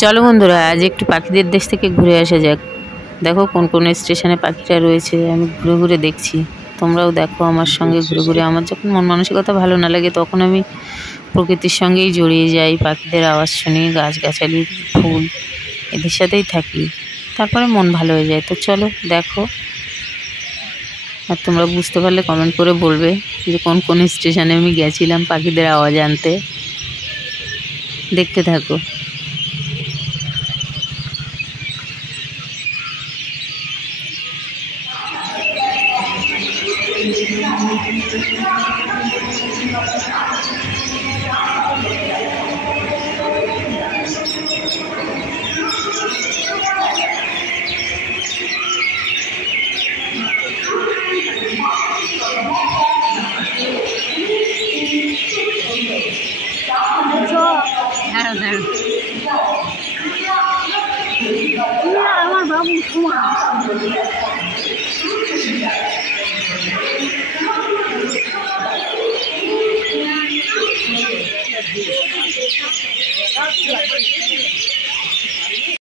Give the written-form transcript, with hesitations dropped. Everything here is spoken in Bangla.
চলো বন্ধুরা, আজ একটু পাখিদের দেশ থেকে ঘুরে আসা যাক। দেখো কোন কোন স্টেশনে পাখিরা রয়েছে, আমি ঘুরে ঘুরে দেখছি। তোমরাও দেখো আমার সঙ্গে ঘুরে ঘুরে। আমার যখন মন মানসিকতা ভালো না লাগে তখন আমি প্রকৃতির সঙ্গেই জড়িয়ে যাই, পাখিদের আওয়াজ শুনি, গাছগাছালি, ফুল, এদের সাথেই থাকি। তারপরে মন ভালো হয়ে যায়। তো চলো দেখো, আর তোমরা বুঝতে পারলে কমেন্ট করে বলবে যে কোন কোন স্টেশনে আমি গেছিলাম পাখিদের আওয়াজ আনতে। দেখতে থাকো। আমার বাবু